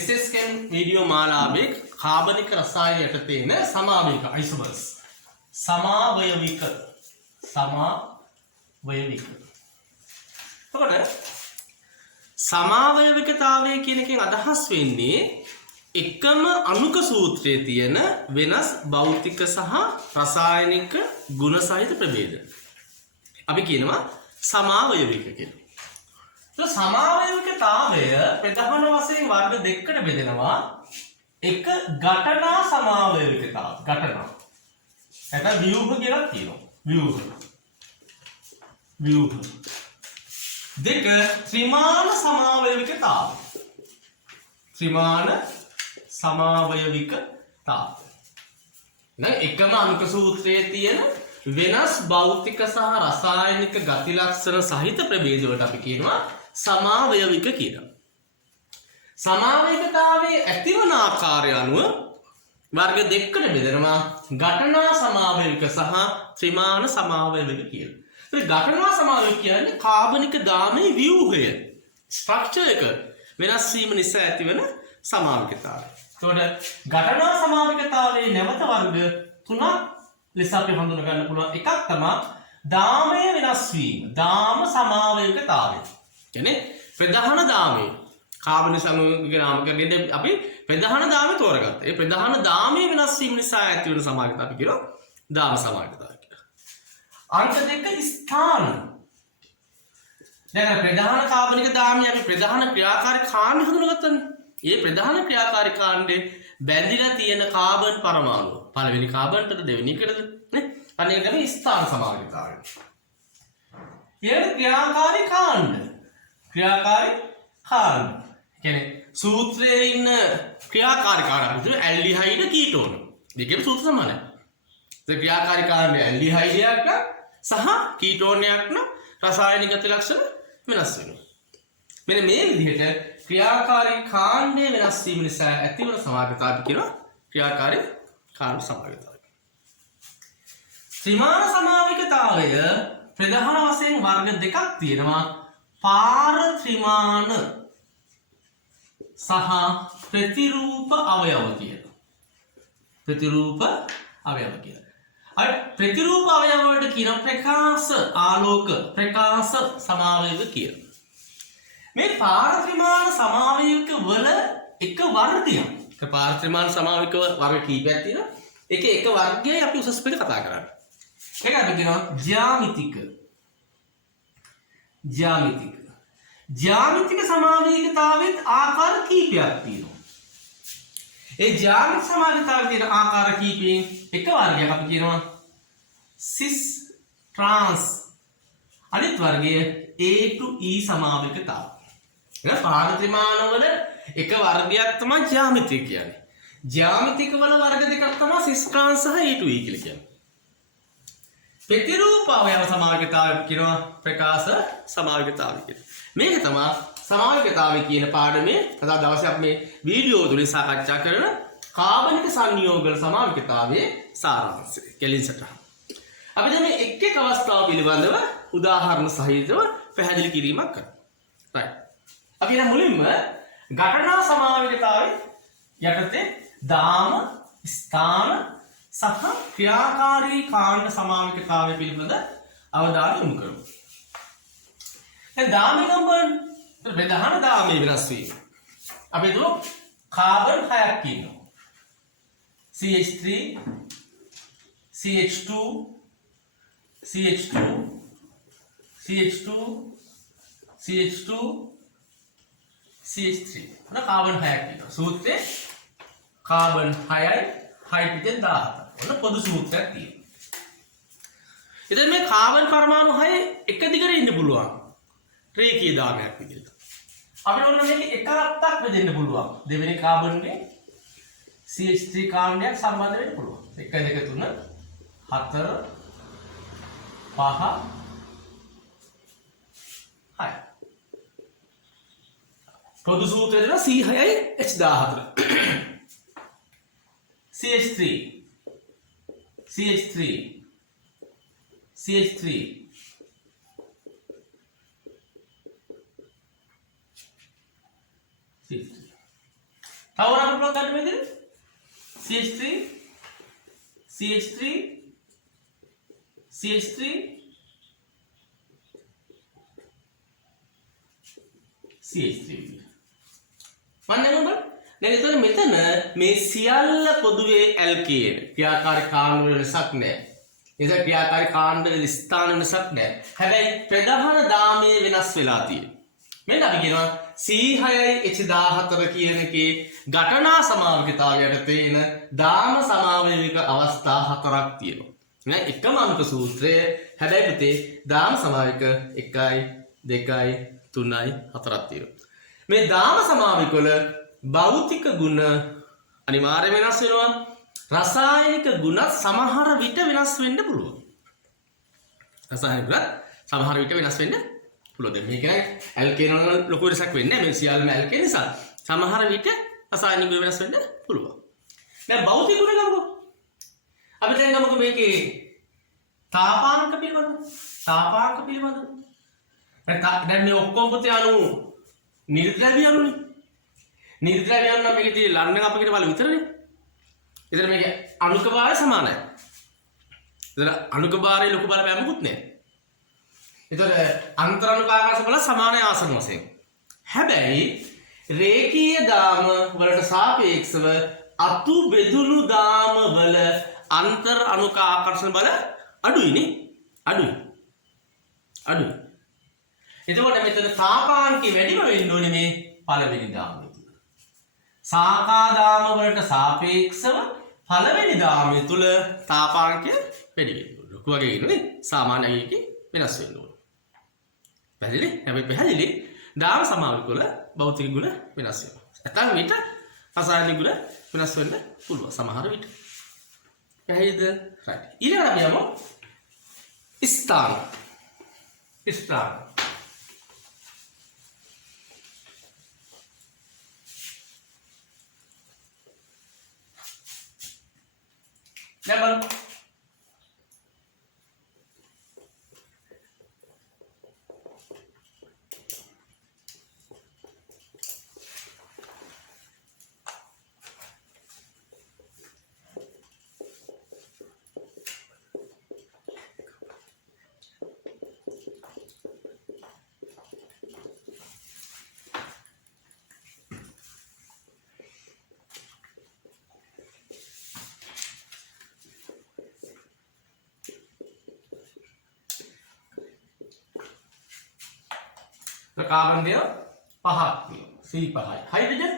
SSChem video මාලාවේ කාබනික රසායන යටතේ තියෙන සමාවයවික isomers සමාවයවික එතකොට සමාවයවිකතාවය කියන එකෙන් අදහස් වෙන්නේ එකම අණුක සූත්‍රයේ තියෙන වෙනස් භෞතික සහ රසායනික ගුණ සහිත ප්‍රභේද. අපි කියනවා සමාවයවික කියලා. ඒක සමාවයවිකතාවය ප්‍රධාන වශයෙන් වර්ග දෙකකට බෙදෙනවා. එක ඝටනා සමාවයවිකතාව. ඝටනා. නැත්නම් ව්‍යුහ කියලා කියනවා. ව්‍යුහ. දෙක ත්‍රිමාන සමාවයවිකතාව. ත්‍රිමාන සමාවයවිකතාව. දැන් එකම අණුක සූත්‍රයේ තියෙන වෙනස් භෞතික සහ රසායනික ගති ලක්ෂණ සහිත ප්‍රභේද වලට අපි කියනවා සමාවයවික කියලා. සමාවයවිකතාවයේ ඇතිවන ආකාරය අනුව වර්ග දෙකකට බෙදෙනවා. ඝටනා සමාවයවික සහ ත්‍රිමාන සමාවයවික කියලා. ඒ ඝටනා සමාවයවික කියන්නේ කාබනික දාමයේ ව්‍යුහය ස්ට්‍රක්චර් එක වෙනස් වීම නිසා ඇතිවන සමාවයවිකතාවය. එතකොට ඝටනා සමාවයවිකතාවයේ නැවත වර්ග තුනක් ලෙස අපි හඳුනා ගන්න පුළුවන්. එකක් තමයි දාමයේ වෙනස් වීම. දාම සමාවයවිකතාවය. කියන්නේ ප්‍රධාන දාමයේ කාබන සමූහික නාමකරණයෙන් අපි ප්‍රධාන දාමය තෝරගත්තා. ඒ ප්‍රධාන දාමයේ වෙනස් වීම නිසා ඇති වෙන සමාවයවිකතාව අපි කියනවා දාම සමාවයවිකතාව කියලා. අංක දෙක ස්ථාන. දැන් ප්‍රධාන කාබනික දාමයේ අපි ප්‍රධාන ක්‍රියාකාරී කාණ්ඩ හඳුනාගත්තනේ. මේ ප්‍රධාන ක්‍රියාකාරී කාණ්ඩේ බැඳිලා තියෙන කාබන් පරමාණු පළවෙනි කාබන්ටද දෙවෙනි එකටද නේ? අනේ තමයි ස්ථාන සමාවයවිකතාවය. ඊළඟ ක්‍රියාකාරී කාණ්ඩ. කියන්නේ සූත්‍රයේ ඉන්න ක්‍රියාකාරී කාණ්ඩ විතර ඇල්ඩිහයිඩ් කීටෝන. දෙකේම සූත්‍ර සමානයි. ඒ ක්‍රියාකාරී කාණ්ඩය ඇල්ඩිහයිඩයක් සහ කීටෝනයක් නම් රසායනික ගති ලක්ෂණ වෙනස් වෙනවා. මෙන්න මේ විදිහට ක්‍රියාකාරී කාණ්ඩයේ වෙනස් වීම නිසා ඇතිවන සමාවයවිකතාව කියනවා ක්‍රියාකාරී කාණ්ඩ සමාවයවිකතාවය. ත්‍රිමාන සමාවයවිකතාවය ප්‍රධාන වශයෙන් වර්ග දෙකක් තියෙනවා. පාරත්‍රිමාන සහ ප්‍රතිරූප අවයව කියලා. ප්‍රතිරූප අවයව කියලා. අර ප්‍රතිරූප අවයව වලට කියන ප්‍රකාශ ආලෝක ප්‍රකාශ සමාවයව කියලා. මේ පාරත්‍රිමාන සමාවයවික වල එක වර්ගයක්. ඒ පාරත්‍රිමාන සමාවයවික වර්ග කීපයක් තියෙනවා. ඒකේ එක වර්ගයයි අපි උසස් පෙළ කතා කරන්නේ. ඒක අපි කියනවා ජ්‍යාමිතික. ජ්‍යාමිතික සමාවයවිකතාවෙත් ආකාර කීපයක් තියෙනවා. ඒ ජ්‍යාමිතික සමාවයවිකතාවේ තියෙන ආකාර කීපයෙන් එක වර්ගයක් අපි කියනවා සිස් ට්‍රාන්ස්. අනිත් වර්ගය A to E සමාවයවිකතාව. එහෙනම් පාරත්‍රිමානවල එක වර්ගයක් තමයි ජ්‍යාමිතික කියන්නේ. ජ්‍යාමිතික වල වර්ග දෙකක් තමයි සිස් ට්‍රාන්ස් සහ A to E කියලා කියන්නේ. ප්‍රතිරූප අවයව සමාවයවිකතාව කියනවා ප්‍රකාශ සමාවයවිකතාවය කියලා. මේක තමයි සමාවයවිකතාවය කියන පාඩමේ අද දවසේ අපි මේ වීඩියෝ තුලින් සාකච්ඡා කරන කාබනික සංයෝගවල සමාවයවිකතාවයේ සාරාංශය. කෙලින් සටහන. අපි දැන් මේ එක් එක් අවස්ථාව පිළිබඳව උදාහරණ සහිතව පැහැදිලි කිරීමක් කරමු. right. අපි දැන් මුලින්ම ඝටනා සමාවයවිකතාවේ යටතේ දාම ස්ථාන සහ ක්‍රියාකාරී කාණ්ඩ සමාවයවිකතාවය පිළිබඳ අවධානය යොමු කරමු. දැන් දාමේ නම් ප්‍රධාන දාමයේ වෙනස් වීම. අපි හිතමු කාබන් 6ක් ඉන්නවා. CH3 CH2 CH2 CH2 CH2 CH3 අද කාබන් 6ක් ඉන්නවා. සූත්‍රයේ කාබන් 6යි හයිඩ්‍රජන් 17. ඔන්න පොදු සූත්‍රයක් තියෙනවා. ඉතින් මේ කාබන් පරමාණු 6 එක දිගට ඉන්න පුළුවන්. රේඛීය දාමයක් විදිහට. අපිට ඔන්න මේක එක රත්තක් බෙදෙන්න පුළුවන්. දෙවෙනි කාබන්ගේ CH3 කාණ්ඩයක් සම්බන්ධ වෙන්න පුළුවන්. 1 2 3 4 5 6. පොදු සූත්‍රය දෙන C6යි H14. CH3 CH3 CH3 CH3 තව අපිට පුළුවන් ගන්න මේ විදිහට CH3 CH3 CH3 CH3 මන්නේ මොකද දැන් එතකොට මෙතන මේ සියල්ල පොදුවේ ඇල්කේන ක්‍රියාකාරී කාණ්ඩ වල වෙනසක් නැහැ. ඒක ක්‍රියාකාරී කාණ්ඩ වල ස්ථාන වෙනසක් නැහැ. හැබැයි ප්‍රධාන දාමයේ වෙනස් වෙලා තියෙනවා. මෙන්න අපි කියනවා C6යි H14 කියන එකේ ඝටනා සමාවිකතාවයට තේන දාම සමාවේවික අවස්ථා හතරක් තියෙනවා. නෑ එකම අංක සූත්‍රය හැබැයි පුතේ දාම සමාවික 1යි 2යි 3යි 4ක් තියෙනවා. මේ දාම සමාවික වල භෞතික ගුණ අනිවාර්යයෙන් වෙනස් වෙනවා. රසායනික ගුණ සමහර විට වෙනස් වෙන්න පුළුවන්. රසායනික ගුණ සමහර විට වෙනස් වෙන්න පුළුවන්. මේක ඇල්කේන වල ලොකු වෙනසක් වෙන්නේ නැහැ. මේ සියල්ලම ඇල්කේන නිසා සමහර විට රසායනික ගුණ වෙනස් වෙන්න පුළුවන්. දැන් භෞතික ගුණ ගමුකෝ. අපි දැන් ගමුකෝ මේකේ තාපාංක පිළිබඳව. තාපාංක පිළිබඳව. දැන් මේ ඔක්කොම පුතේ අණු නිර්ද්‍රව්‍ය අණුනේ. නිර්ද්‍රව්‍ය අණු නම් මේකේ තියෙන ලන්න අපකිට වල විතරනේ. එතන මේක අණුක භාරය සමානයි. එතන අණුක භාරයේ ලොකු බලපෑමකුත් නැහැ. එතකොට අන්තර අණුක ආකාශ බල සමාන ආසන වශයෙන්. හැබැයි රේඛීය දාම වලට සාපේක්ෂව අතු බෙදුණු දාම වල අන්තර් අණුක ආකර්ෂණ බල අඩුයිනේ. අඩුයි. එතකොට මෙතන තාපාංකي වැඩිම වෙන්න ඕනේ මේ පළවෙනි දාමයේ තුල. සාකා දාම වලට සාපේක්ෂව පළවෙනි දාමයේ තුල තාපාංකය වැඩි වෙන්න ඕනේ. ලොකු වගේ ඉන්නේ සාමාන්‍ය එකේ වෙනස් වෙන්න ඕනේ. පැහැදිලි? හැබැයි පැහැදිලි දාම සමාවික වල භෞතික ගුණ වෙනස් වෙනවා. නැත්නම් විට රසායනික ගුණ වෙනස් වෙන්න පුළුවන් සමහර විට. පැහැදිලිද? right. ඊළඟට අපි යමු ස්ථාන. දැන් කාබන් දෙක පහක් තියෙනවා. C5යි. හයිඩ්‍රජන්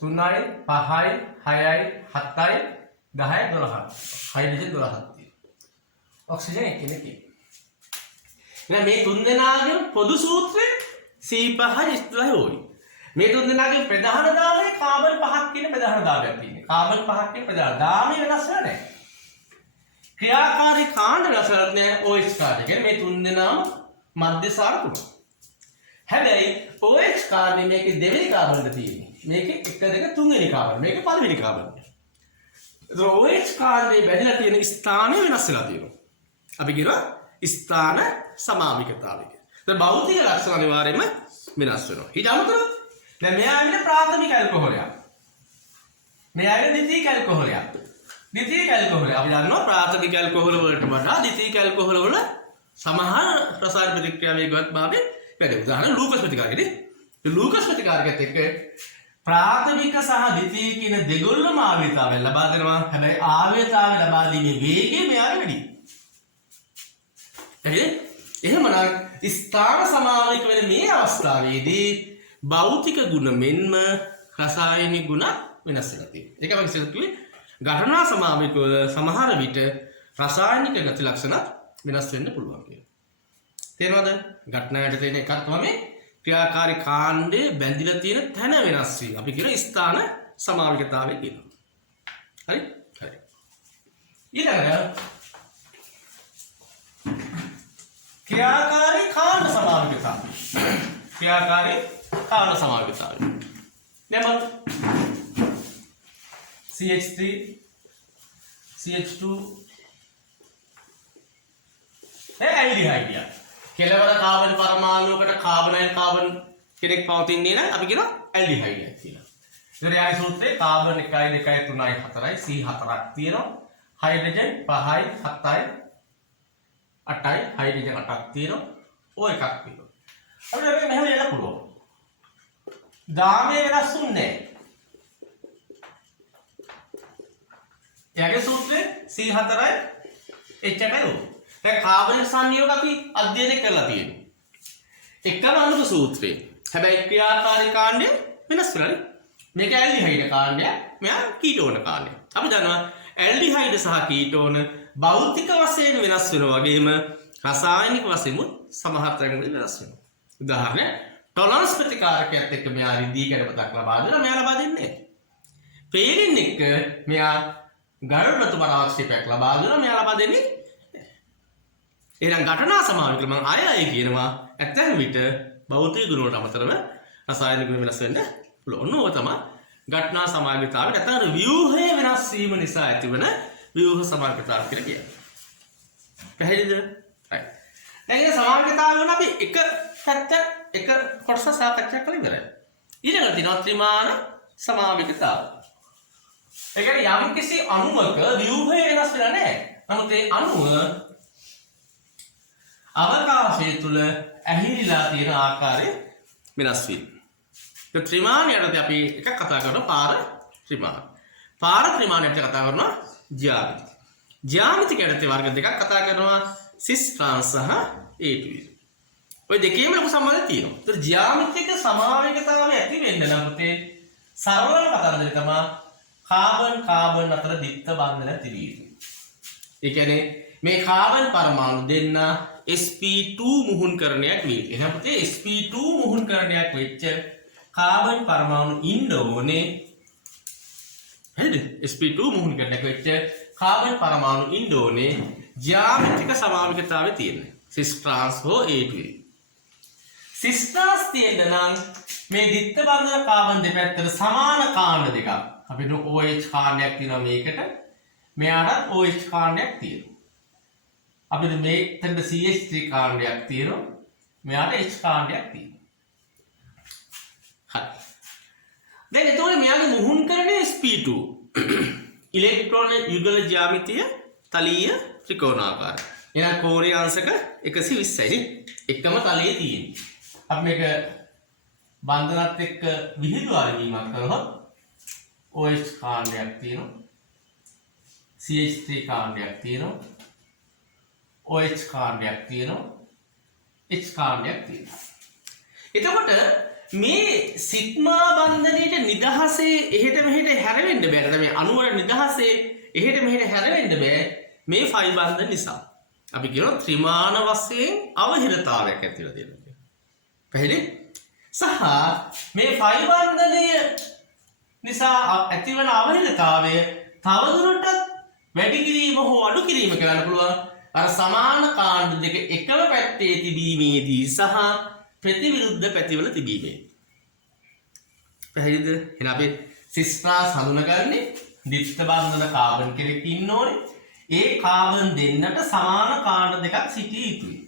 3යි 5යි 6යි 7යි 10යි 12යි. හයිඩ්‍රජන් 12ක් තියෙනවා. ඔක්සිජන් එකිනෙක තියෙනවා. මේ තුන් දෙනාගේ පොදු සූත්‍රය C5යි S12යි ඕයි. මේ තුන් දෙනාගේ ප්‍රධාන දාමයේ කාබන් 5ක් කියන ප්‍රධාන දාමයක් තියෙනවා. කාබන් 5ක් කියන ප්‍රධාන දාමයේ වෙනස් වෙලා නැහැ. ක්‍රියාකාරී කාණ්ඩ වෙනස් වෙලා නැහැ OH කාණ්ඩ. මේ තුන් දෙනාම මධ්‍යසාර කුණ. හැබැයි OH කාර්බන් මේකේ දෙවෙනි කාබන්ද තියෙන්නේ. මේකේ 1 2 3 වෙනි කාබන්. මේකේ පළවෙනි කාබන්. ඒතර OH කාර්බනේ බැඳලා තියෙන ස්ථානය වෙනස් වෙලා තියෙනවා. අපි කියනවා ස්ථාන සමාවිකතාවය කියලා. ඒතර භෞතික ලක්ෂණ අනිවාර්යයෙන්ම වෙනස් වෙනවා. ඊට අමතරව දැන් මෙයා ඇවිල්ලා ප්‍රාථමික ඇල්කොහොලයක්. මෙයා ඇවිල්ලා ද්විතීයික ඇල්කොහොලයක්. ද්විතීයික ඇල්කොහොල අපි දන්නවා ප්‍රාථමික ඇල්කොහොල වලට වඩා ද්විතීයික ඇල්කොහොල වල සමහර රසායන ප්‍රතික්‍රියා වේගවත් භාවය වැඩි. උදාහරණ ලූකස් ප්‍රතිකාරකනේ. ඒ ලූකස් ප්‍රතිකාරකයත් එක්ක ප්‍රාථමික සහ ද්විතීයික කියන දෙගොල්ලම ආවේතාවය ලබා දෙනවා. හැබැයි ආවේතාවය ලබා දීමේ වේගය මෙයාගේ වැඩි. හරිද? එහෙමනම් ස්ථාන සමාවික වෙන මේ අවස්ථාවේදී භෞතික ගුණ මෙන්ම රසායනික ගුණ වෙනස් වෙලා තියෙනවා. ඒක අපි ඉස්සෙල්ලා කිව්වේ ඝටනා සමාවික වල සමහර විට රසායනික ගති ලක්ෂණ වෙනස් වෙන්න පුළුවන් කියලා. තේරෙනවද? ඝටනාවට තියෙන එකක් තමයි ක්‍රියාකාරී කාණ්ඩයේ බැඳිලා තියෙන තැන වෙනස් වීම. අපි කියන ස්ථාන සමාවිකතාවය කියනවා. හරි? හරි. ඊළඟට ක්‍රියාකාරී කාණ්ඩ සමාවිකතාවය. ක්‍රියාකාරී කාණ්ඩ සමාවිකතාවය. දැන් CH3 CH2 ඇල්ඩිහයිඩ්. කෙලවර කාබන් පරමාණුවකට කාබන් කෙනෙක් පවතින්නේ නම් අපි කියනවා ඇල්ඩිහයිඩ් කියලා. ඉතින් සූත්‍රයේ කාබන් 1 2 3 4යි C4ක් තියෙනවා. හයිඩ්‍රජන් 5යි 7යි 8යි හයිඩ්‍රජන් 8ක් තියෙනවා. ඔය එකක් තියෙනවා. අපිට මේක මෙහෙම ලියන්න පුළුවන්. දාමයේ වෙනස් වෙන්නේ නැහැ. එයාගේ සූත්‍රය C4යි H8යි උ. දැන් කාබනික සංයෝග අපි අධ්‍යයනය කරලා තියෙනවා. එකම අණුක සූත්‍රය. හැබැයි ක්‍රියාකාරී කාණ්ඩය වෙනස් වෙනවා නේ. මේක ඇල්ඩිහයිඩ් කාණ්ඩය, මෙයා කීටෝන කාණ්ඩය. අපි දන්නවා ඇල්ඩිහයිඩ් සහ කීටෝන භෞතික වශයෙන් වෙනස් වෙනවා වගේම රසායනික වශයෙන් සමහර තැන්වල වෙනස් වෙනවා. උදාහරණයක් ටොලරන්ස් ප්‍රතිකාරකයත් එක්ක මෙයා රිදී කැඩපතක් ලබා දෙනවා, මෙයා ලබා දෙන්නේ නැහැ. පේලින් එක්ක මෙයා ගරුණතු පරාක්ෂේපයක් ලබා දෙනවා, මෙයා ලබා දෙන්නේ නැහැ. එහෙනම් ඝටනා සමාවිකල මම අය කියනවා ඇත්තම විට භෞතික ගුණ වලට අමතරව රසායනික ගුණ වෙනස් වෙන්න පුළුවන්. ඕක තමයි ඝටනා සමාවිකතාවය. නැත්නම් ව්‍යුහය වෙනස් වීම නිසා ඇතිවන ව්‍යුහ සමාවිකතාව කියලා කියන්නේ. පැහැදිලිද? right. දැන් මේ සමාවිකතාවය වල අපි එක පැත්තක් එක කොටස සාකච්ඡා කරලා ඉවරයි. ඊළඟට තියෙනවා ත්‍රිමාන සමාවිකතාව. ඒ කියන්නේ යම් කිසි අණුවක ව්‍යුහය වෙනස් වෙලා නැහැ. නමුත් ඒ අණුව අවකාශය තුල ඇහිරිලා තියෙන ආකාරය වෙනස් වීම. ඒ ත්‍රිමාණයටදී අපි එකක් කතා කරනවා පාර ත්‍රිමාණ. පාර ත්‍රිමාණයට කතා කරනවා ජ්‍යාමිති. ජ්‍යාමිතික යටතේ වර්ග දෙකක් කතා කරනවා සිස් ට්‍රාන්ස් සහ A2. ඔය දෙකේම ලොකු සම්බන්ධයක් තියෙනවා. ඒතර ජ්‍යාමිතික සමාවිකතාවය ඇති වෙන්න නම් පුතේ සරලම කතාන්දරය තමයි කාබන් අතර දිත්ත බන්ධන තිබිය යුතුයි. ඒ කියන්නේ මේ කාබන් පරමාණු දෙන්න sp2 මුහුන්කරණයක් වේ. එහෙනම් පුතේ sp2 මුහුන්කරණයක් වෙච්ච කාබන් පරමාණු ඉන්න ඕනේ. හරිද? sp2 මුහුන්කරණයක් වෙච්ච කාබන් පරමාණු ඉන්න ඕනේ ජ්‍යාමිතික සමාවිකතාවයේ තියෙන. සිස් ට්‍රාන්ස් හෝ A2. සිස් ට්‍රාන්ස් තියෙන්න නම් මේ දිත්ත බන්ධන කාබන් දෙපැත්තට සමාන කාණ්ඩ දෙකක්. අපිට OH කාණ්ඩයක් තියෙනවා මේකට. මෙයාටත් OH කාණ්ඩයක් තියෙනවා. අපිට මේකට CH3 කාණ්ඩයක් තියෙනවා. මෙයාට H කාණ්ඩයක් තියෙනවා. හරි. දැන් එතකොට මෙයාගේ මුහුන්කරණය sp2. ඉලෙක්ට්‍රෝන යුගල ජ්‍යාමිතිය තලීය ත්‍රිකෝණාකාරයි. එහෙනම් කෝණීය අංශක 120යි නේ. එකම තලයේ තියෙන්නේ. අපි මේක බන්ධනත් එක්ක විහිදුවාර වීමක් කරනොත් OH කාණ්ඩයක් තියෙනවා. CH3 කාණ්ඩයක් තියෙනවා. OH කාණ්ඩයක් තියෙනවා. H කාණ්ඩයක් තියෙනවා. එතකොට මේ සිග්මා බන්ධනයේට නිදහසේ එහෙට මෙහෙට හැරෙන්න බෑ. නැත්නම් මේ අණු වල නිදහසේ එහෙට මෙහෙට හැරෙන්න බෑ මේ ෆයි බන්ධන නිසා. අපි කියනවා ත්‍රිමාන වශයෙන් අවහිරතාවයක් ඇති වෙලා තියෙනවා. පැහැදිලි? සහ මේ ෆයි බන්ධනය නිසා ඇතිවන අවහිරතාවය තවදුරටත් වැඩි කිරීම හෝ අඩු කිරීම කරන්න පුළුවන් අර සමාන කාණ්ඩ දෙක එකම පැත්තේ තිබීමේදී සහ ප්‍රතිවිරුද්ධ පැතිවල තිබීමේදී. පැහැදිලිද? එහෙනම් අපි සිස් ට්‍රාන්ස් හඳුනගන්නේ දිත්ත බන්ධන කාබන් කෙනෙක් ඉන්න ඕනේ. ඒ කාබන් දෙන්නට සමාන කාණ්ඩ දෙකක් සිටිය යුතුයි.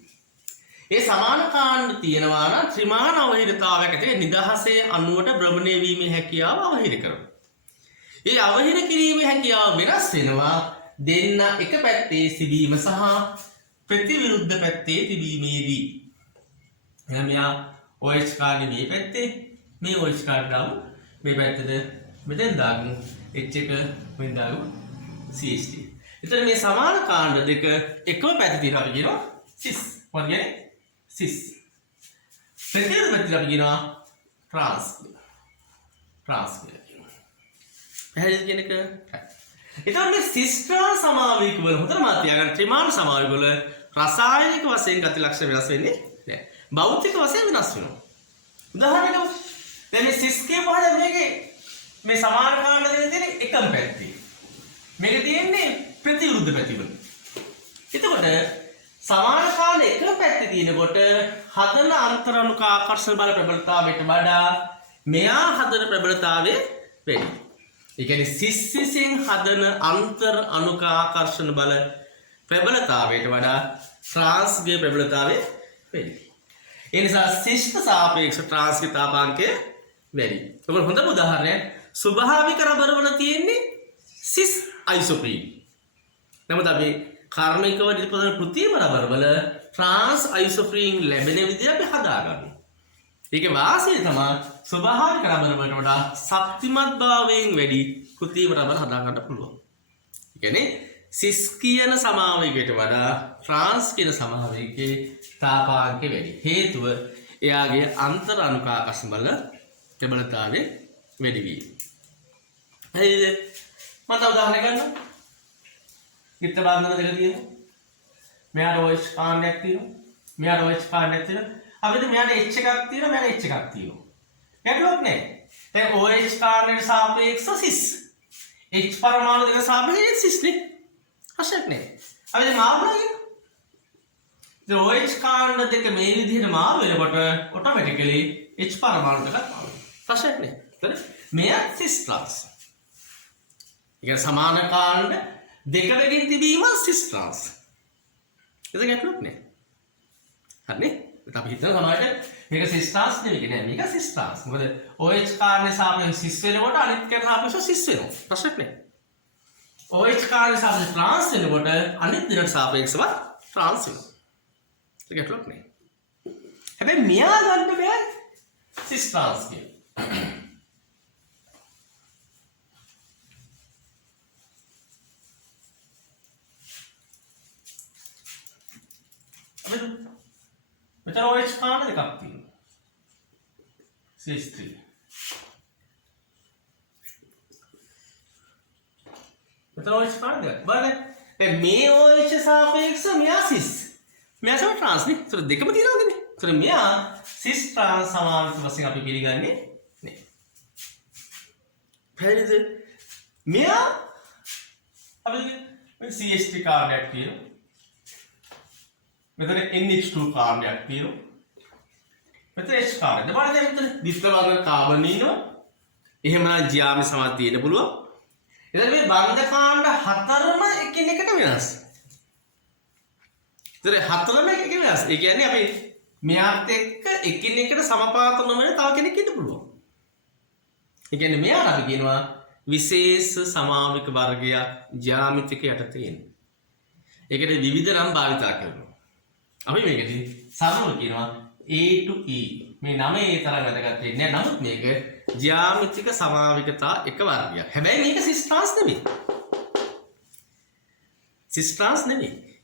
ඒ සමාන කාණ්ඩ තියෙනවා නම් ත්‍රිමාන අවහිරතාවයක් ඇති නිදහසේ අණුවට භ්‍රමණය වීමේ හැකියාව අවහිර කරනවා. ඒ අවහිර කිරීමේ හැකියාව වෙනස් වෙනවා දෙන්න එක පැත්තේ සිටීම සහ ප්‍රතිවිරුද්ධ පැත්තේ තිබීමේදී. එහෙනම් මෙයා OH කාණ්ඩය මේ පැත්තේ මේ OH කාණ්ඩය මේ පැත්තට මෙතෙන් දාගමු H එක මෙන් දාගමු CH3. එතන මේ සමාන කාණ්ඩ දෙක එකම පැත්තේ තියෙනවා අපි කියනවා සිස්. මොකද කියන්නේ? සිස්. ප්‍රතිවිරුද්ධ පැත්තට අපි කියනවා ට්‍රාන්ස්. ට්‍රාන්ස් කියලා කියනවා. පැහැදිලිද කියන එක? එතකොට මේ සිස් ට්‍රාන්ස් සමාවික වල හොඳට මතක තියාගන්න ත්‍රිමාන සමාවික වල රසායනික වශයෙන් ගති ලක්ෂණ වෙනස් වෙන්නේ නැහැ. භෞතික වශයෙන් වෙනස් වෙනවා. උදාහරණයක් දැන් මේ සිස් කියපුවාම මේකේ මේ සමාන කාණ්ඩ දෙක තියෙන එකම පැත්තේ. මේක තියෙන්නේ ප්‍රතිවිරුද්ධ පැතිවල. එතකොට සමාන කාණ්ඩ එක පැත්තේ තියෙනකොට හදන අන්තරණුක ආකර්ෂණ බල ප්‍රබලතාවයට වඩා මෙයා හදන ප්‍රබලතාවය වැඩි. ඒ කියන්නේ සිස් විසින් හදන අන්තර් අණුක ආකර්ෂණ බල ප්‍රබලතාවයට වඩා ට්‍රාන්ස්ගේ ප්‍රබලතාවය වැඩි. ඒ නිසා සිස්ට සාපේක්ෂ ට්‍රාන්ස්ගේ තාපාංකය වැඩි. ඔබ හොඳම උදාහරණයක් ස්වභාවික රබර් වල තියෙන්නේ සිස් අයිසෝප්‍රීන්. නමුත් අපි කාර්මිකව නිෂ්පදන කෘත්‍රිම රබර් වල ට්‍රාන්ස් අයිසෝප්‍රීන් ලැබෙන විදිහ අපි හදාගන්නවා. ඒකේ වාසිය තමයි ස්වභාවික රබර් වලට වඩා ශක්තිමත් භාවයෙන් වැඩි කෘත්‍රිම රබර් හදාගන්න පුළුවන්. ඒ කියන්නේ සිස් කියන සමාවයකට වඩා ට්‍රාන්ස් කියන සමාවයකේ තාපාංකය වැඩි. හේතුව එයාගේ අන්තර් අණුකාකස් බල ප්‍රබලතාවය වැඩි වීම. හරිද? මම තව උදාහරණයක් ගන්නම්. ගිත්ත බන්ධන දෙක තියෙනවා. මෙයාට OH කාණ්ඩයක් තියෙනවා. මෙයාට OH කාණ්ඩයක් තියෙනවා. අපිට මෙයාට H එකක් තියෙනවා, මෙයාට H එකක් තියෙනවා. ගැටලුවක් නැහැ. දැන් OH කාණ්ඩයට සාපේක්ෂව සිස්. H පරමාණු දෙක සාපේක්ෂව සිස් නේ. ප්‍රශ්නයක් නැහැ. අපි දැන් මාරුනා කියමු. දැන් OH කාණ්ඩ දෙක මේ විදිහට මාරු වෙනකොට ඔටෝමැටිකලි H පරමාණු දෙකත් මාරු වෙනවා. ප්‍රශ්නයක් නැහැ. හරි? මෙයා සිස් ට්‍රාන්ස්. ඒක සමාන කාණ්ඩ දෙකකින් තිබීම සිස් ට්‍රාන්ස්. ඒක ගැටලුවක් නෑ. හරිනේ? අපි හිතන සමානට මේක සිස් ට්‍රාන්ස් නෙවෙයි නෑ. මේක සිස් ට්‍රාන්ස්. මොකද OH කාණ්ඩේ සාපේක්ෂව සිස් වෙනකොට අනිත් කෙනාට සාපේක්ෂව සිස් වෙනවා. ප්‍රශ්නයක් නෑ. OH කාණ්ඩේ සාපේක්ෂව ට්‍රාන්ස් වෙනකොට අනිත් දෙයට සාපේක්ෂව ට්‍රාන්ස් වෙනවා. ඒක ගැටලුවක් නෑ. හැබැයි මෙයා ගන්න බෑ සිස් ට්‍රාන්ස් කියලා. මෙතන OH කාණ්ඩ දෙකක් තියෙනවා. CH3. මෙතන OH කාණ්ඩ දෙකක්. බලන්න. දැන් මේ OH සාපේක්ෂව මෙයා සිස්. මෙයා සම ට්‍රාන්ස් නේ. ඒතර දෙකම තියෙනවද නේ? ඒතර මෙයා සිස් ට්‍රාන්ස් සමාවිත වශයෙන් අපි පිළිගන්නේ නේ. හරිද? මෙයා අපි CH3 කාණ්ඩයක් තියෙනවා. මෙතන NH2 කාර්බනයක් තියෙනවා. මෙතන H කාර්බන. බලන්න දැන් මෙතන දිත්ත වර්ග කාබන් ඉන්නවා. එහෙමනම් ජ්‍යාමි සමත් තියෙන්න පුළුවන්. එතන මේ බන්ධ කාණ්ඩ හතරම එකිනෙකට වෙනස්. ඒතර හතරම එකිනෙක වෙනස්. ඒ කියන්නේ අපි මෙයාත් එක්ක එකිනෙකට සමපාත නොවන තව කෙනෙක් ඉන්න පුළුවන්. ඒ කියන්නේ මෙයාට අපි කියනවා විශේෂ සමාවික වර්ගයක් ජ්‍යාමිතික යටතේ ඉන්නේ. ඒකට විවිධ නම් භාවිතා කරනවා. අපි මේකදී සරලව කියනවා A to E. මේ නම ඒ තරම් වැදගත් වෙන්නේ නැහැ. නමුත් මේක ජ්‍යාමිතික සමාවිකතා එක වර්ගයක්. හැබැයි මේක සිස් ට්‍රාන්ස් නෙමෙයි. සිස් ට්‍රාන්ස් නෙමෙයි.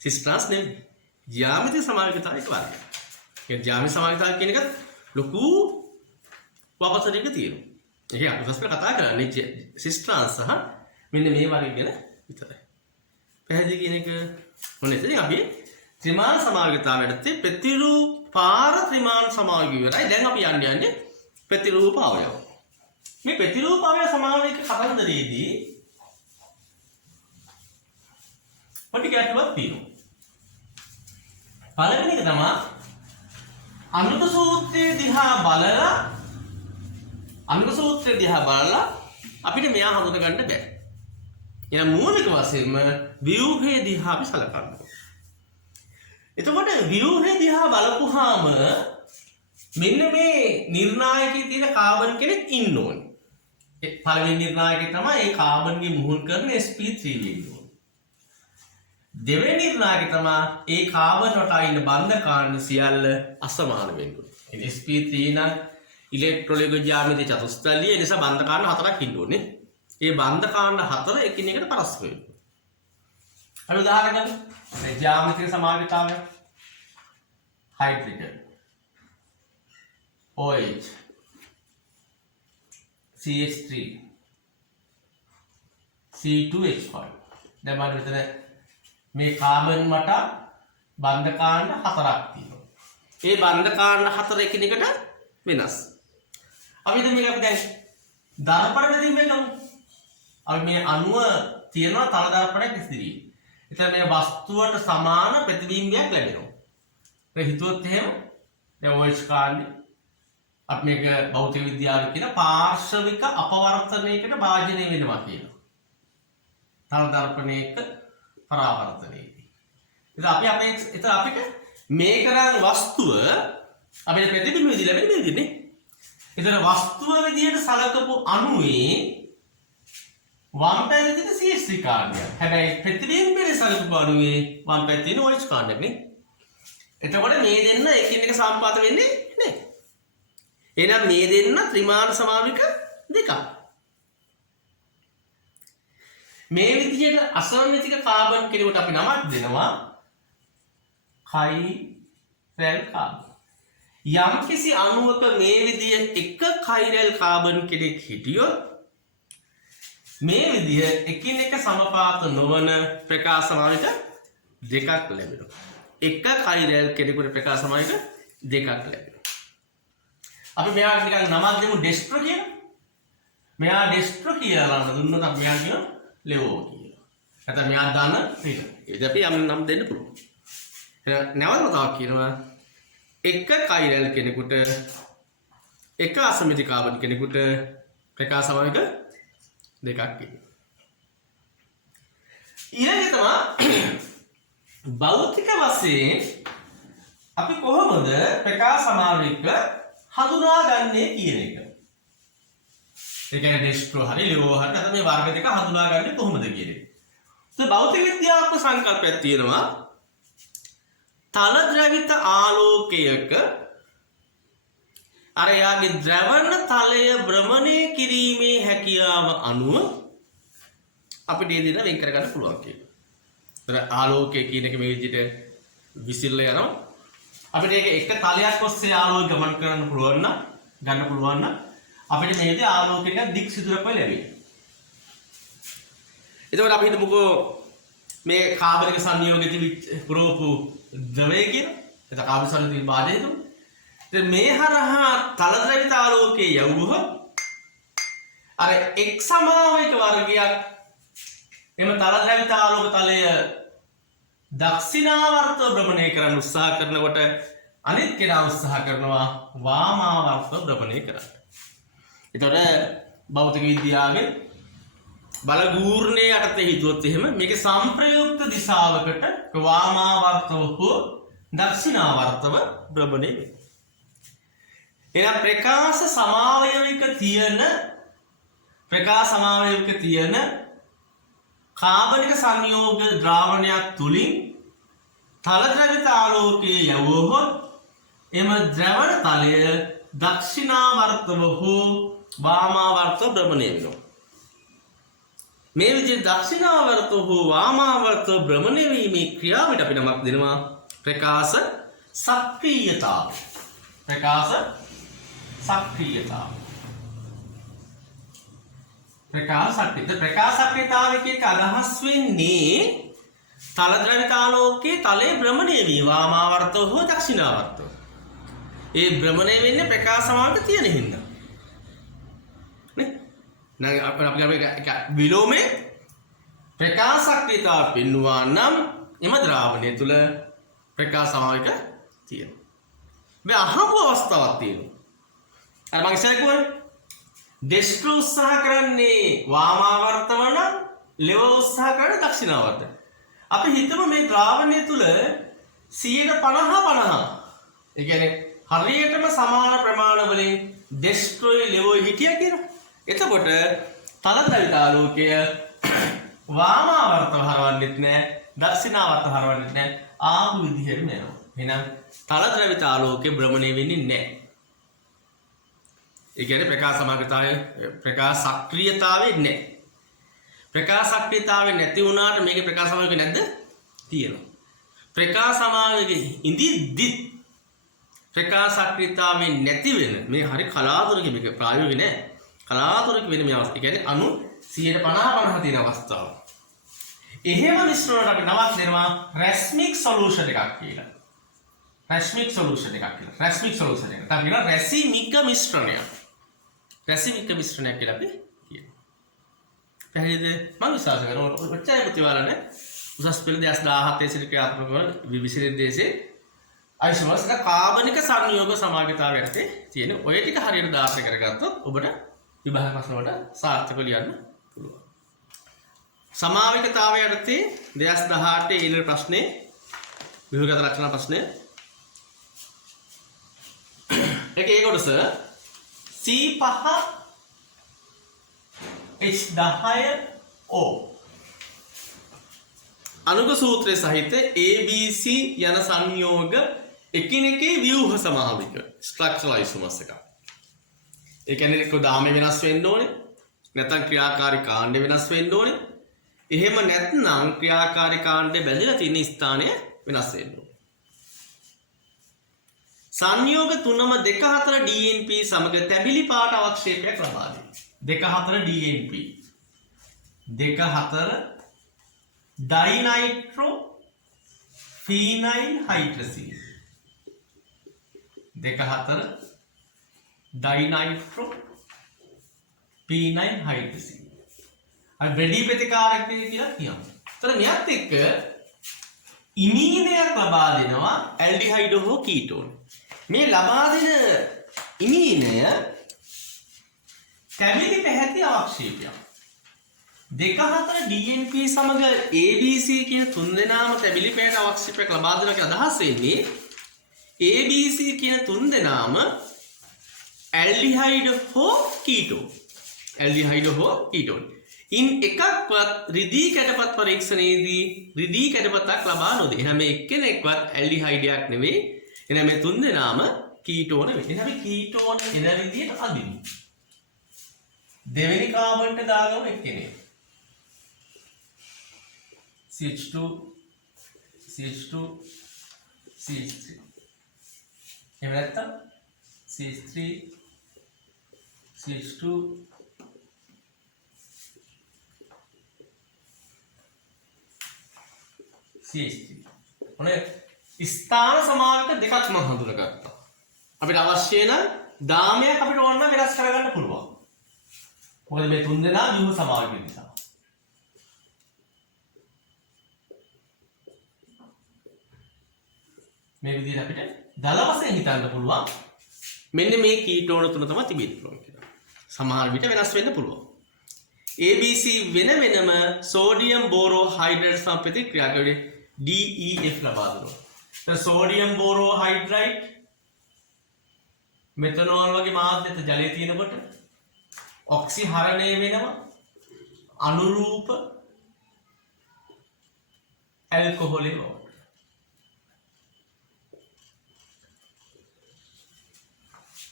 සිස් ට්‍රාන්ස් නෙමෙයි. ජ්‍යාමිතික සමාවිකතා එක වර්ගයක්. ඒ ජ්‍යාමිතික සමාවිකතා කියන එක ලොකු වපසරයක තියෙනවා. ඒක අපි ඊපස්සේ කතා කරන්නේ සිස් ට්‍රාන්ස් සහ මෙන්න මේ වර්ගය ගැන විතරයි. පැහැදිලි කියන එක මොන එතන අපි ත්‍රිමාන සමාවිකතාවයටදී ප්‍රතිරූපාර ත්‍රිමාන සමාවික ඉවරයි. දැන් අපි යන්නේ ප්‍රතිරූප අවයව. මේ ප්‍රතිරූප අවයව සමාවික කතන්දරයේදී පොඩි ගැටලුවක් තියෙනවා. පළවෙනි එක තමයි අනුක සූත්‍රයේ දිහා බලලා අපිට මෙයා හඳුන ගන්න බෑ. එන මූලික වශයෙන්ම ව්‍යුහය දිහා අපි සලකනවා. එතකොට ව්‍යුහය දිහා බලපුවාම මෙන්න මේ නිර්ණායකයේ තියෙන කාබන් කෙනෙක් ඉන්න ඕනේ. ඒ පළවෙනි නිර්ණායකය තමයි ඒ කාබන්ගේ මුහුන් කරන sp3 වෙන්න ඕනේ. දෙවෙනි නිර්ණායකය තමයි ඒ කාබන් වලට ඉන්න බන්ධ කාණ්ඩ සියල්ල අසමාන වෙන්න ඕනේ. ඒ sp3 නම් ඉලෙක්ට්‍රෝලික ජ්‍යාමිතිය චතුස්තලීය. ඒ නිසා බන්ධ කාණ්ඩ හතරක් ඉන්න ඕනේ. ඒ බන්ධ කාණ්ඩ හතර එකිනෙකට පරස්පර වෙනවා. අර උදාහරණයක් ගමු. මේ ජ්‍යාමිතික සමාවිතාවය හයිඩ්‍රජන් OH CH3 C2H5. දැන් මම මෙතන මේ කාබන් මට බන්ධ කාණ්ඩ හතරක් තියෙනවා. ඒ බන්ධ කාණ්ඩ හතර එකිනෙකට වෙනස්. අපි දැන් දර්පණ බෙදීමෙන් ගමු. අපි මේ අණුව තියෙනවා තල දර්පණයක් ඉදිරියේ. එතන මේ වස්තුවට සමාන ප්‍රතිබිම්බයක් ලැබෙනවා. ඒක හිතුවොත් එහෙම දැන් OH කාණ්ඩය අපි මේක භෞතික විද්‍යාවේ කියන පාර්ශවික අපවර්තනයකට භාජනය වෙනවා කියනවා. තල දර්පණයක පරාවර්තනයේදී. ඉතින් අපිට මේක නම් වස්තුව අපිට ප්‍රතිබිම්බ විදිහට ලැබෙන්නේ නේ. එතන වස්තුව විදියට සලකපු අණුවේ වම් පැත්තේ තියෙන CH3 කාණ්ඩය. හැබැයි ප්‍රතිබිම්බයේ සලකපු අණුවේ වම් පැත්තේ තියෙන OH කාණ්ඩයක් නේ. එතකොට මේ දෙන්න එකින් එක සම්පාත වෙන්නේ නැහැ. එහෙනම් මේ දෙන්න ත්‍රිමාන සමාවික දෙකක්. මේ විදිහට අසමමිතික කාබන් කෙනෙකුට අපි නමක් දෙනවා කයිරැල් කාබන්. යම් කිසි අණුවක මේ විදිහ එක කයිරැල් කාබන් කෙනෙක් හිටියොත් මේ විදිහ එකින් එක සමපාත නොවන ප්‍රකාශ සමාවික දෙකක් ලැබෙනවා. එක කයිරැල් කෙනෙකුට ප්‍රකාශ සමාවික දෙකක් ලැබෙනවා. අපි මෙයාට නිකන් නමක් දෙමු ඩෙස්ට්‍රෝ කියලා. මෙයා ඩෙස්ට්‍රෝ කියලා දුන්නොත් අපි මෙයා කියන ලෙවෝ කියලා. නැත්නම් මෙයා දාන පිට. ඒක අපි යම් නම් දෙන්න පුළුවන්. නැවතම තවක් කියනවා එක කයිරැල් කෙනෙකුට එක අසමමිති කාබන් කෙනෙකුට ප්‍රකාශ සමාවික දෙකක් කියනවා. ඊළඟට තමයි භෞතික වශයෙන් අපි කොහොමද ප්‍රකාශ සමාවික හඳුනාගන්නේ කියන එක. ඒ කියන්නේ ඩෙස්ට්‍රෝ හරි ලෙවෝ හරි නැත්නම් මේ වර්ග දෙක හඳුනාගන්නේ කොහොමද කියන එක. භෞතික විද්‍යාත්මක සංකල්පයක් තියෙනවා. තල ද්‍රවිත ආලෝකයක අර යාගේ ද්‍රවණ තලය භ්‍රමණය කිරීමේ හැකියාව අනුව අපිට මේ දෙන්න වෙන් කරගන්න පුළුවන් කියලා. ඒතර ආලෝකය කියන එක මේ විදිහට විසිරලා යනවා. අපිට ඒක එක තලයක් ඔස්සේ ආලෝකය ගමන් කරන්න පුළුවන් නම් ගන්න පුළුවන් නම් අපිට මේ විදිහේ ආලෝකයක දික් සිදුරක් වෙලා ලැබෙනවා. එතකොට අපි හිතමුකෝ මේ කාබනික සංයෝගයේ පුරවපු ද්‍රවය කියන එතකොට කාබන් සංයෝගයේ බාධා හිතමු. ඉතින් මේ හරහා තල ද්‍රවිත ආලෝකයේ යවුවොත් අර එක් සමාවයක වර්ගයක් එම තල ද්‍රවිත ආලෝක තලය දක්ෂිනාවර්තව භ්‍රමණය කරන්න උත්සාහ කරනකොට අනිත් කෙනා උත්සාහ කරනවා වාමාවර්තව භ්‍රමණය කරන්න. එතකොට භෞතික විද්‍යාවේ බලගූර්ණයේ යටතේ හිතුවොත් එහෙම මේකේ සංප්‍රයුක්ත දිශාවකට වාමාවර්තව හෝ දක්ෂිනාවර්තව භ්‍රමණය වෙනවා. එහෙනම් ප්‍රකාශ සමාවයවික තියෙන කාබනික සංයෝග ද්‍රාවණයක් තුලින් තල ද්‍රවිත ආලෝකයේ යවුවොත් එම ද්‍රවණ තලය දක්ෂිනාවර්තව හෝ වාමාවර්තව භ්‍රමණය වෙනවා. මේ විදිහට දක්ෂිනාවර්තව හෝ වාමාවර්තව භ්‍රමණය වීමේ ක්‍රියාවට අපි නමක් දෙනවා ප්‍රකාශ සක්‍රීයතාවය. ප්‍රකාශ සක්‍රීයතාවය කියන අදහස් වෙන්නේ තල ද්‍රවිත ආලෝකයේ තලයේ භ්‍රමණය වී වාමාවර්තව හෝ දක්ෂිනාවර්තව. ඒ භ්‍රමණය වෙන්නේ ප්‍රකාශ සමාවක තියෙන හින්දා. නේ? අපි විලෝමයේ ප්‍රකාශ සක්‍රීයතාව පෙන්වුවා නම් එම ද්‍රාවණය තුල ප්‍රකාශ සමාවක තියෙනවා. මේ අහඹ අවස්ථාවක් තියෙනවා. අර මම ඉස්සර කිව්වනේ ඩෙස්ට්‍රෝ උත්සාහ කරන්නේ වාමාවර්තව නම් ලෙවෝ උත්සාහ කරන්නේ දක්ෂිනාවර්තව. අපි හිතමු මේ ද්‍රාවණය තුල 50-50. ඒ කියන්නේ හරියටම සමාන ප්‍රමාණ වලින් ඩෙස්ට්‍රෝයි ලෙවෝයි හිටියා කියලා. එතකොට තල ද්‍රවිත ආලෝකය වාමාවර්තව හරවන්නෙත් නැහැ දක්ෂිනාවර්තව හරවන්නෙත් නැහැ ආපු විදිහටම යනවා. එහෙනම් තල ද්‍රවිත ආලෝකේ භ්‍රමණය වෙන්නේ නැහැ. ඒ කියන්නේ ප්‍රකාශ සක්‍රීයතාවේ නැහැ. ප්‍රකාශ සක්‍රීයතාවේ නැති වුණාට මේකේ ප්‍රකාශ සමාවක නැද්ද? තියෙනවා. ප්‍රකාශ සමාවකේ ඉඳිද්දි ප්‍රකාශ සක්‍රීයතාවේ නැති වෙන මේ හරි කලාතුරකින් මේක ප්‍රායෝගික නෑ. කලාතුරකින් වෙන මේ අවස්ථාව. ඒ කියන්නේ අණු 150-50 තියෙන අවස්ථාව. එහෙම මිශ්‍රණයට අපි නමක් දෙනවා රැස්මික් සොලියුෂන් එකක් කියලා. රැස්මික් සොලියුෂන් එකක්. තමයි කියන රැසිමික මිශ්‍රණයක්. රැසිමික මිශ්‍රණයක් කියලා අපි කියනවා. පැහැදිලිද? මම විශ්වාස කරනවා ඔච්චරයි ප්‍රතිවාරනේ. උසස් පෙළ 2017 සිට ක්‍රියාත්මක වන විවිධ දේශේ අයිසෝමර්ස් කාබනික සංයෝග සමාගතාව යටතේ තියෙන ඔය ටික හරියට දාර්ශනික කරගත්තොත් ඔබට විභාග ප්‍රශ්න වලට සාර්ථකව ලියන්න පුළුවන්. සමාවිකතාවය යටතේ 2018 ඊළඟ ප්‍රශ්නේ විභාග ලක්ෂණ ප්‍රශ්නය. ඒක කොටස C5 H10 O. අනුක සූත්‍රය සහිත ABC යන සංයෝග එකිනෙකේ ව්‍යුහ සමාවික ස්ට්‍රක්චරල් අයිසෝමර්ස් එකක්. ඒ කියන්නේ එක්ක දාමේ වෙනස් වෙන්න ඕනේ. නැත්නම් ක්‍රියාකාරී කාණ්ඩ වෙනස් වෙන්න ඕනේ. එහෙම නැත්නම් ක්‍රියාකාරී කාණ්ඩේ බැඳලා තියෙන ස්ථානය වෙනස් වෙන්න ඕනේ. සංයෝග තුනම 2,4 DNP සමග තැඹිලි පාට අවක්ෂේපයක් ලබා දෙනවා. 2,4 DNP 2,4 ඩයිනයිට්‍රෝ ෆීනයිල් හයිඩ්‍රසින් 2,4 ඩයිනයිට්‍රෝ ෆීනයිල් හයිඩ්‍රසින් අර බ්‍රෙඩි ප්‍රතිකාරකය කියලා කියනවා. ඒතර මෙයත් එක්ක ඉමීනයක් ලබා දෙනවා ඇල්ඩිහයිඩ් හෝ කීටෝන්. මේ ලබා දෙන ඉමීනය තැඹිලි පැහැති අවක්ෂේපයක්. 2,4 DNP සමග ABC කියන තුන්දෙනාම තැඹිලි පැහැති අවක්ෂේපයක් ලබා දෙනවා කියලා අදහස් වෙන්නේ ABC කියන තුන්දෙනාම ඇල්ඩිහයිඩ් හෝ කීටෝන්. ඇල්ඩිහයිඩ් හෝ කීටෝන්. ඉන් එකක්වත් රිදී කැටපත් පරීක්ෂණයේදී රිදී කැටපතක් ලබා නොදී. එහෙනම් මේ එක්කෙනෙක්වත් ඇල්ඩිහයිඩයක් නෙවෙයි. එහෙනම් මේ තුන්දෙනාම කීටෝන වෙන්නේ. එහෙනම් අපි කීටෝන එන විදියට අඳිමු. දෙවෙනි කාබන්ට දාගමු එක්කෙනෙක්. CH2 CH2 CH3. එහෙම නැත්නම් CH3 CH2 CH3. ඔනේ ස්ථාන සමානක දෙකක් මම හඳුනගත්තා. අපිට අවශ්‍ය නම් දාමයක් අපිට ඕන නම් වෙනස් කරගන්න පුළුවන්. මොකද මේ තුන් දෙනා ව්‍යුහ සමානක නිසා. මේ විදිහට අපිට දල වශයෙන් හිතන්න පුළුවන්. මෙන්න මේ කීටෝන තුන තමයි තිබෙන්න පුළුවන් කියලා. සමහර විට වෙනස් වෙන්න පුළුවන්. ABC වෙන වෙනම සෝඩියම් බෝරෝ හයිඩ්‍රයිඩ් සම්ප්‍රති ක්‍රියාකාරී DEF ලබා දෙනවා. දැන් සෝඩියම් බෝරෝ හයිඩ්‍රයිඩ් මෙතනෝල් වගේ මාධ්‍යත ජලයේ තියෙනකොට ඔක්සිහරණය වෙනවා අනුරූප ඇල්කොහොලේ වලට.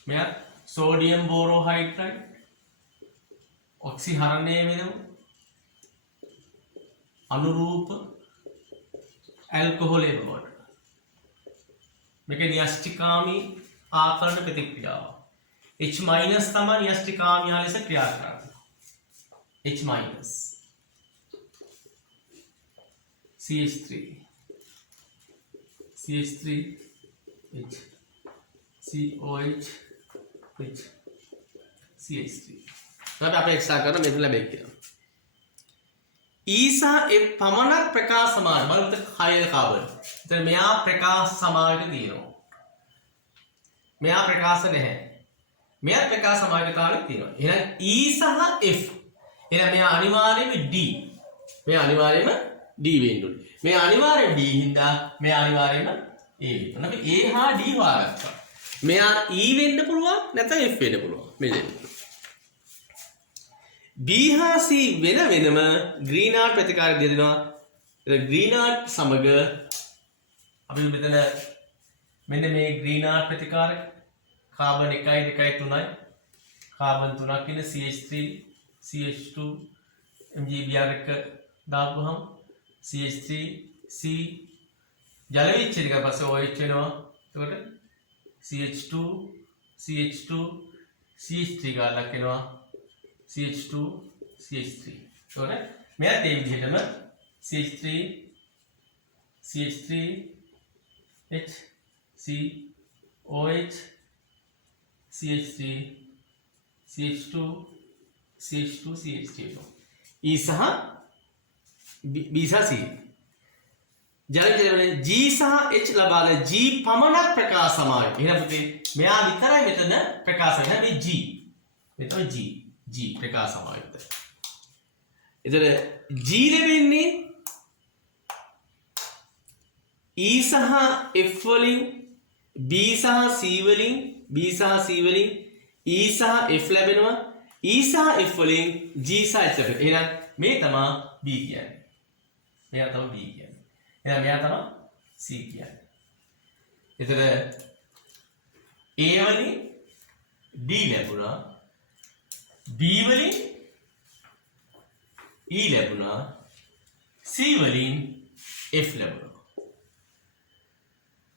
මෙයා සෝඩියම් බෝරෝ හයිඩ්‍රයිඩ් ඔක්සිහරණය වෙනවා අනුරූප ඇල්කොහොලේ වලට. මේක න්‍යෂ්ටිකාමී ආකරණ ප්‍රතික්‍රියාව. H- තමයි න්‍යෂ්ටිකාමී ලෙස ක්‍රියා කරන්නේ. H- CH3 CH3 H COH H CH3. අපි අපේ එක්ස්ට්‍රා කරන මෙතන ලැබෙයි කියලා. E සහ F පමණක් ප්‍රකාශ සමාන බලන්න හයල කාබන්. එතන මෙයා ප්‍රකාශ සමානක තියෙනවා. මෙයා ප්‍රකාශ නැහැ. මෙයා ප්‍රකාශ සමානතාවයක් තියෙනවා. එහෙනම් E සහ F. එහෙනම් මෙයා අනිවාර්යයෙන්ම D. මෙයා අනිවාර්යයෙන්ම D වෙන්න ඕනේ. මෙයා අනිවාර්යයෙන් D හින්දා මෙයා අනිවාර්යයෙන්ම A වෙන්න. අපි A හා D හොයාගත්තා. මෙයා E වෙන්න පුළුවන් නැත්නම් F වෙන්න පුළුවන්. මේ දෙන්න. B හා C වෙන වෙනම ග්‍රීනාඩ් ප්‍රතිකාරය දෙනවා. ග්‍රීනාඩ් සමග අපි මෙතන මෙන්න මේ ග්‍රීනාඩ් ප්‍රතිකාරක කාබන් 1 2 3යි කාබන් 3ක් ඉන්න CH3 CH2 MgBr එක දාපුවහම CH3 C ජල විච්ඡේදක පස්සේ OH වෙනවා. එතකොට CH2 CH2 CH3 ගාලක් එනවා. CH2 CH3. එතකොට මෙයා මේ විදිහටම CH3 CH3 H COH CH3 CH2 CH2 CH3 E සහ B සහ C ජල විද්‍යාවේ G සහ H ලබා ද G පමණක් ප්‍රකාශ සමානයි. එහෙනම් පුතේ මෙයා විතරයි මෙතන ප්‍රකාශ වෙන්නේ. මේ G මෙතන G ප්‍රකාශ සමානයි. එතන G ලැබෙන්නේ E සහ F වලින් B සහ C වලින් E සහ F ලැබෙනවා. E සහ F වලින් G සහ H ලැබෙනවා. එහෙනම් මේ තමයි B කියන්නේ. මෙයා තමයි B කියන්නේ. එහෙනම් මෙයා තමයි C කියන්නේ. එතන A වලින් D ලැබුණා. B වලින් E ලැබුණා. C වලින් F ලැබුණා.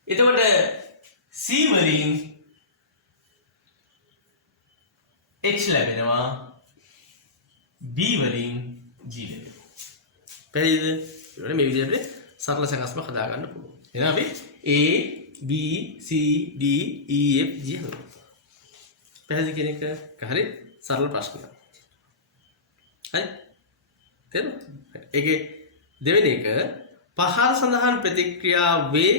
එතකොට C වලින් H ලැබෙනවා. B වලින් G ලැබෙනවා. පැහැදිලිද? ඒකට මේ විදිහට සරල සැකස්මක් හදා ගන්න පුළුවන්. එහෙනම් අපි A B C D E F G හදමු. පැහැදිලි කෙනෙක් හරි සරල ප්‍රශ්නයක්. හරි? තේරුණා? ඒකේ දෙවෙනි එක පහළ සඳහන් ප්‍රතික්‍රියාවේ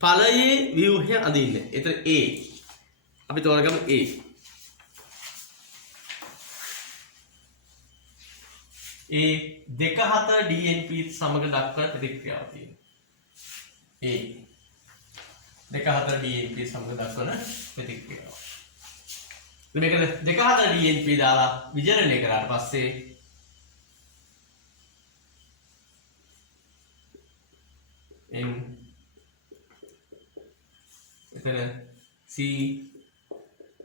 ඵලයේ ව්‍යුහය අදින්න. එතන A. අපි තෝරගමු A. A 2 4 DNP සමග දක්වන ප්‍රතික්‍රියාව තියෙනවා. A 2 4 DNP සමග දක්වන ප්‍රතික්‍රියාව. මේක 2 4 DNP දාලා විජනනය කරාට පස්සේ එතන C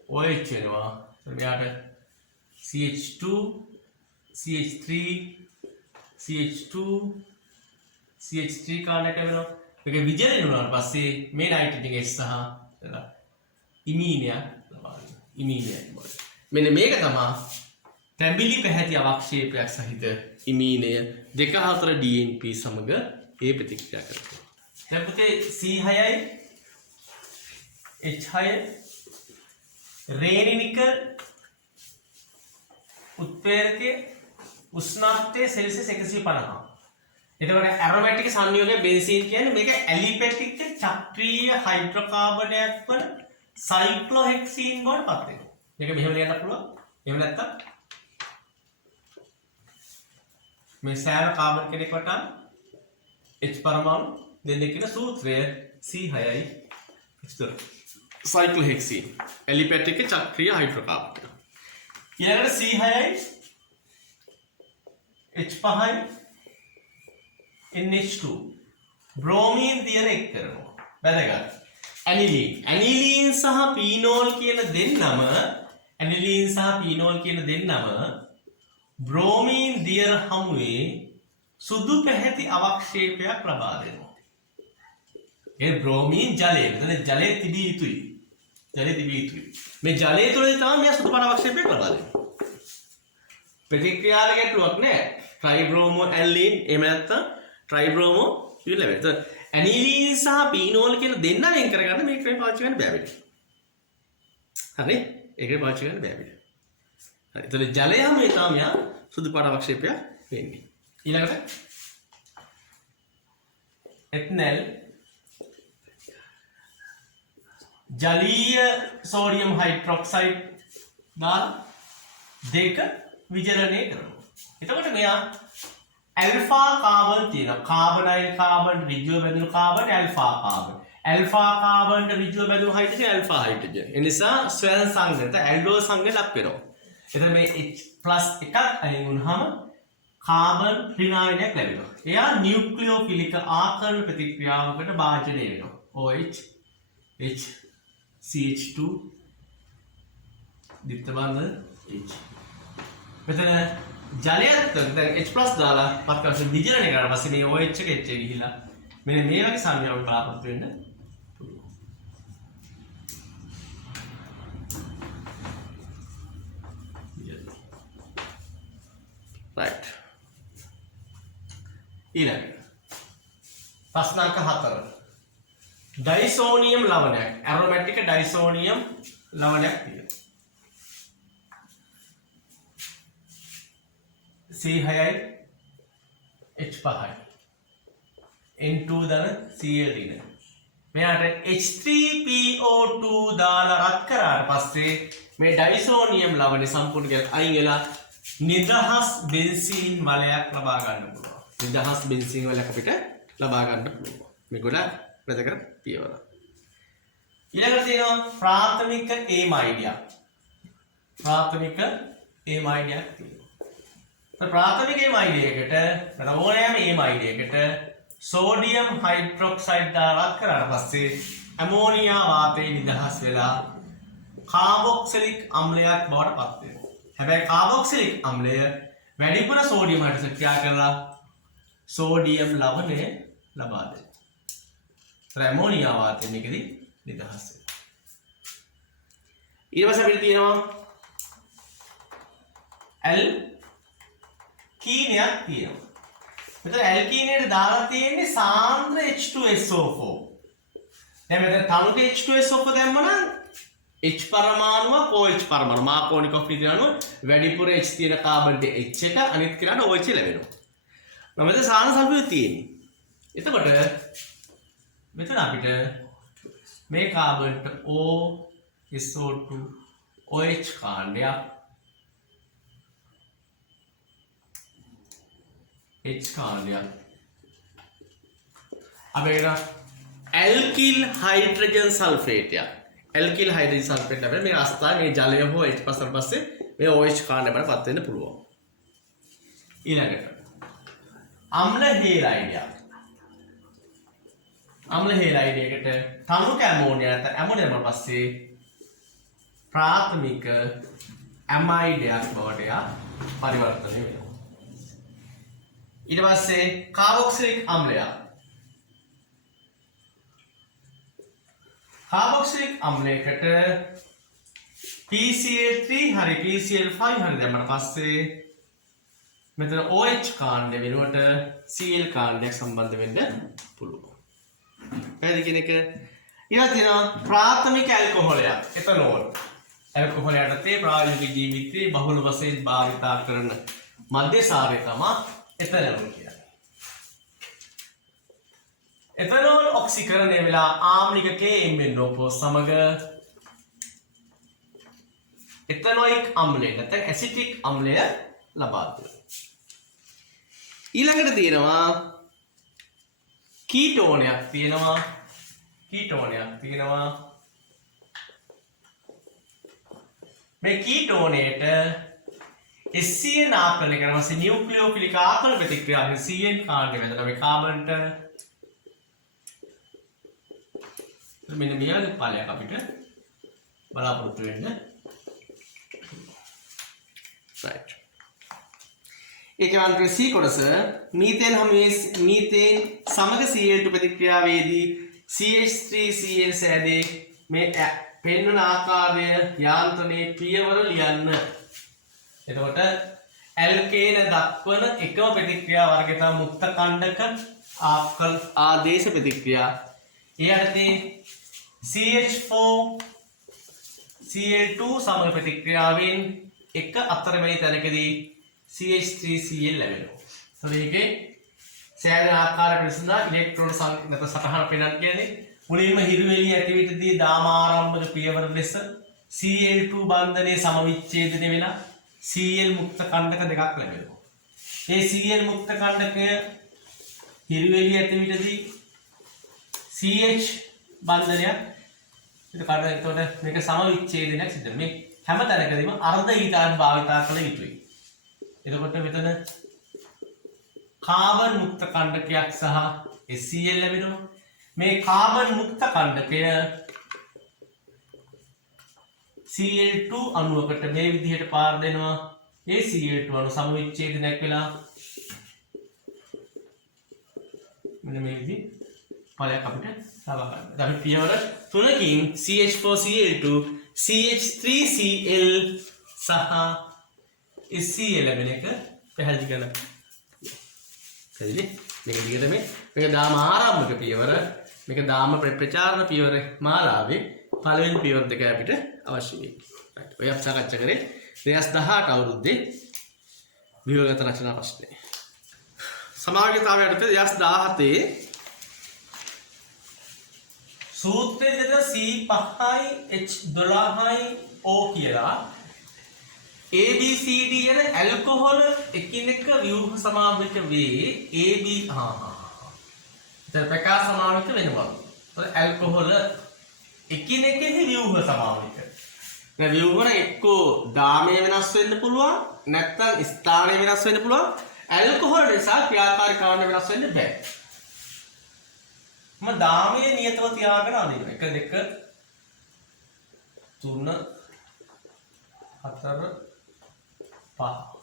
OH වෙනවා. මෙයාට CH2 CH3 CH2 CH3 කාණ්ඩයක් ලැබෙනවා. මේක විජනනය වුණාට පස්සේ මේ නයිට්‍රජන් H සහ ඉමීනියා ලබා ගන්නවා. ඉමීනියා. මෙන්න මේක තමයි තැඹිලි පැහැති අවක්ෂේපයක් සහිත ඉමීනය 2 4 DNP සමග ඒ ප්‍රතික්‍රියා කරනවා. දැන් පුතේ C6යි H6 රේනිනික උත්ප්‍රේරකයේ උෂ්ණත්වය සෙල්සියස් 150. එතකොට ඇරොමැටික් සංයෝගය බෙන්සීන් කියන්නේ මේක ඇලිපැටික් චක්‍රීය හයිඩ්‍රෝකාබනයක් වන සයික්ලෝහෙක්සීන් බවට පත් වෙනවා. මේක මෙහෙම ලියන්න පුළුවන්. එහෙම නැත්නම් මේ සෑම කාබන් කෙනෙක් වටා H පරමාණු දෙන්නේ කියන සූත්‍රය C6යි H3 සයික්ලෝහෙක්සීන් ඇලිපැටික් චක්‍රීය හයිඩ්‍රෝකාබන. ඊළඟට C6යි H5යි NH2 බ්‍රෝමීන් දියර එක් කරනවා. වැදගත්. ඇනිලීන් සහ පීනෝල් කියන දෙන්නම බ්‍රෝමීන් දියර හමුවේ සුදු පැහැති අවක්ෂේපයක් ලබා දෙනවා. ඒ බ්‍රෝමීන් ජලය. මෙතන ජලය තිබිය යුතුයි. මේ ජලය තුළදී තමයි මේ සුදු පාට අවක්ෂේපයක් ලබා දෙන්නේ. ප්‍රතික්‍රියාවේ ගැටලුවක් නැහැ. ට්‍රයිබ්‍රෝමෝ ඇලින් එහෙම නැත්නම් ට්‍රයිබ්‍රෝමෝ ලැබෙනවා. එතකොට ඇනිලීන් සහ පීනෝල් කියන දෙන්න වෙන් කරගන්න මේ ක්‍රම පාවිච්චි කරන්න බෑ වෙන්නේ. හරි? ඒක පාවිච්චි කරන්න බෑ වෙන්නේ. හරි. එතකොට ජලය හැමේ තමයි සුදු පාට අවක්ෂේපයක් වෙන්නේ. ඊළඟට එතනල් ජලීය සෝඩියම් හයිඩ්‍රොක්සයිඩ් දාලා දෙක විජනනය කරනවා. එතකොට මෙයා ඇල්ෆා කාබන් තියෙනවා. කාබනයිල් කාබන් ඍජුව බැඳුණු කාබන් ඇල්ෆා කාබන්. ඇල්ෆා කාබන්ට ඍජුව බැඳුණු හයිඩ්‍රජන් ඇල්ෆා හයිඩ්‍රජන්. ඒ නිසා ස්වයං සංගත ඇල්ඩෝල් සංගත ලක් වෙනවා. එතන මේ H+ එකක් අයින් වුණාම කාබන් ඍණායනයක් ලැබෙනවා. එයා නියුක්ලියෝෆිලික ආකර්ෂණ ප්‍රතික්‍රියාවකට භාජනය වෙනවා. OH H CH2 දිත්ත බන්ධ H. මෙතන ජලයත් දැන් H+ දාලා පත්කර්ෂ විජනනය කරලා පස්සේ මේ OH එක H එක ගිහිලා මෙන්න මේ වගේ සංයෝග බලාපොරොත්තු වෙන්න පුළුවන්. right. ඊළඟ ප්‍රශ්න අංක 4. ඩයිසෝනියම් ලවණයක් ඇරොමැටික් ඩයිසෝනියම් ලවණයක් තියෙනවා. C6යි H5යි N2 දන Cl ඍණ. මෙයාට H3PO2 දාලා රත් කරාට පස්සේ මේ ඩයිසෝනියම් ලවණය සම්පූර්ණ කියලා අයින් වෙලා නිදහස් බෙන්සීන් වලයක් ලබා ගන්න පුළුවන්. නිදහස් බෙන්සීන් වලයක් අපිට ලබා ගන්න පුළුවන්. මේ ගොඩක් වැදගත් පියවර. ඊළඟට තියෙනවා ප්‍රාථමික ඒමයිඩියා. ප්‍රාථමික ඒමයිඩයක් තියෙනවා. ප්‍රාථමික ඒමයිඩයකට නැත්නම් ඕනෑම ඒමයිඩයකට සෝඩියම් හයිඩ්‍රොක්සයිඩ් දාලා කරාට පස්සේ ඇමෝනියා වාතයේ නිදහස් වෙලා කාබොක්සිලික් අම්ලයක් බවට පත් වෙනවා. හැබැයි කාබොක්සිලික් අම්ලය වැඩිපුර සෝඩියම් හයිඩ්‍රොක්සයිඩ් ක්‍රියා කරලා සෝඩියම් ලවණය ලබා දෙනවා. ඇමෝනියා වාතය මේකෙදි නිදහස් වෙනවා. ඊට පස්සේ අපිට තියෙනවා ඇල්කීනයක් තියෙනවා. මෙතන ඇල්කීනයට දාලා තියෙන්නේ සාන්ද්‍ර H2SO4. දැන් මෙතන තනුක H2SO4 දැම්මනම් H පරමාණුවක් OH පරමාණු මාකෝනික ඔෆ් අණුව වැඩිපුර H තියෙන කාබන්ට H එක අනිත් කෙනාට OH ලැබෙනවා. මෙතන සාන සල්ෆර් තියෙන්නේ. එතකොට මෙතන අපිට මේ කාබන්ට O SO2 OH කාණ්ඩයක් H කාණ්ඩයක් අපේට ඇල්කිල් හයිඩ්‍රජන් සල්ෆේටයක් ඇල්කිල් හයිඩ්‍රජන් සල්ෆේට් ලැබෙන මේ අවස්ථාවේ මේ ජලය හෝ H පස්සට පස්සේ මේ OH කාණ්ඩයට පත් වෙන්න පුළුවන්. ඊළඟට අම්ල හේලයිඩයක් අම්ල හේලයිඩයකට තනුක ඇමෝනියා නැත්නම් ඇමෝනියම් වල පස්සේ ප්‍රාථමික ඇමයිඩයක් බවට පරිවර්තනය වෙනවා. ඊට පස්සේ කාබොක්සිලික් අම්ලයක් කාබොක්සිලික් අම්ලයකට PCl3 හරි PCl5 හරි දැම්මට පස්සේ මෙතන OH කාණ්ඩය වෙනුවට Cl කාණ්ඩයක් සම්බන්ධ වෙන්න පුළුවන්. පැහැදිලි කියන එක. ඊළඟ තියෙනවා ප්‍රාථමික ඇල්කොහොලයක් එතනෝල්. ඇල්කොහොලයට තේ ප්‍රායෝගික ජීවිතයේ බහුල වශයෙන් භාවිතා කරන මධ්‍යසාරය තමයි එතනෝල් කියන්නේ. එතනෝල් ඔක්සිකරණය වෙලා ආම්ලික KMnO4 සමග එතනොයික් අම්ලය නැත්නම් ඇසිටික් අම්ලය ලබා දෙනවා. ඊළඟට තියෙනවා කීටෝනයක් තියෙනවා මේ කීටෝනයට SCN ආකරණය කරනවා. පස්සේ නියුක්ලියෝෆිලික් ආකරණ ප්‍රතික්‍රියාවෙන් CN කාණ්ඩය වෙනවා. මේ කාබන්ට මෙන්න මේ වගේ ඵලයක් අපිට බලාපොරොත්තු වෙන්න. right. ඒකේ අන්තර C කොටස මීතේන් සමග Cl2 ප්‍රතික්‍රියාවේදී CH3Cl සෑදේ මේ පෙන්වන ආකාරය යාන්ත්‍රණයේ පියවර ලියන්න. එතකොට ඇල්කේන දක්වන එකම ප්‍රතික්‍රියා වර්ගය තමයි මුක්ත කණ්ඩක ආකල් ආදේශ ප්‍රතික්‍රියා. ඒ අර්ථේ CH4 Cl2 සමග ප්‍රතික්‍රියාවෙන් එක අතරමැදි තැනකදී CH3Cl ලැබෙනවා. ඒකේ සෑහෙන ආකාරයකට විසඳා ඉලෙක්ට්‍රෝන සංකේත සටහන පෙන්වන්න කියන්නේ මුලින්ම හිරුවෙලිය ඇතිවිටදී දාමාරම්භක පියවර ලෙස Cl2 බන්ධනයේ සමවිච්ඡේදනය වෙලා Cl මුක්ත කණ්ඩක දෙකක් ලැබෙනවා. මේ Cl මුක්ත කණ්ඩකය හිරුවෙලිය ඇතිවිටදී CH බන්ධනයක් එතකොට මේක සමවිච්ඡේදනයක් සිද්ධ වෙනවා. මේ හැම තැනකදීම අර්ධ ඊතාන් භාවිතා කළ යුතුයි. එතකොට මෙතන කාබන් මුක්ත කණ්ඩකයක් සහ HCl ලැබෙනවා. මේ කාබන් මුක්ත කණ්ඩකය Cl2 අණුවකට මේ විදිහට පාර දෙනවා. ඒ Cl2 අණු සමවිච්ඡේදනයක් වෙලා මෙන්න මේ විදිහ ඵලයක් අපිට ලබා ගන්න. අපි පියවර 3කින් CH4Cl2 CH3Cl සහ HCl ලැබෙන එක පැහැදිලි කරලා. හරිද? මේක දිගට මේක දාම ආරම්භක පියවර, මේක දාම ප්‍රචාරණ පියවර මාලාවේ පළවෙනි පියවර දෙක අපිට අවශ්‍ය වෙයි. right. ඔය අපි සාකච්ඡා කරේ 2018 අවුරුද්දේ විභාගගත රචනා ප්‍රශ්නේ. සමාජිකතාවයට 2017 සූත්‍රයේ දෙන C5H12O කියලා ABCD යන ඇල්කොහොල එකිනෙක ව්‍යුහ සමාවිත වේ. දැන් ප්‍රකාශ සමාවිත වෙනවා. ඒත් ඇල්කොහොල එකිනෙකෙහි ව්‍යුහ සමාවිත. දැන් ව්‍යුහන එක්කෝ දාමය වෙනස් වෙන්න පුළුවන් නැත්නම් ස්ථානය වෙනස් වෙන්න පුළුවන්. ඇල්කොහොල් නිසා ක්‍රියාකාරී කාණ්ඩ වෙනස් වෙන්න බෑ. මම දාමය නියතව තියාගෙන අඳිනවා. 1 2 3 4 5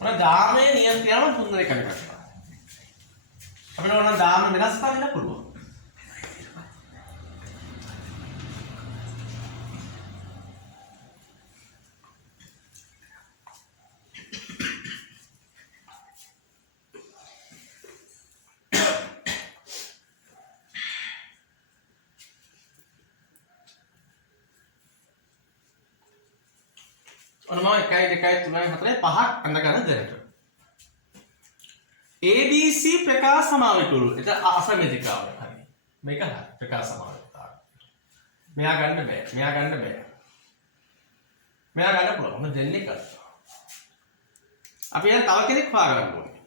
ඔන්න දාමයේ නියම ක්‍රියාව 3 දෙනෙක් කරනවා. අපිට ඕන දාම වෙනස් කරන්න පුළුවන්. ඔන්න මම 1 2 3 4 5ක් අඳගන්න දෙන්නට. ABC ප්‍රකාශ සමාවිකුළු. ඒක අසමේධිකාව හරි. මේක හරි. ප්‍රකාශ සමාවිතාව. මෙයා ගන්න බෑ. මෙයා ගන්න බෑ. මෙයා ගන්න පුළුවන්. මොන දෙන්නේ කරා. අපි දැන් තව කෙනෙක් හොයාගන්න ඕනේ.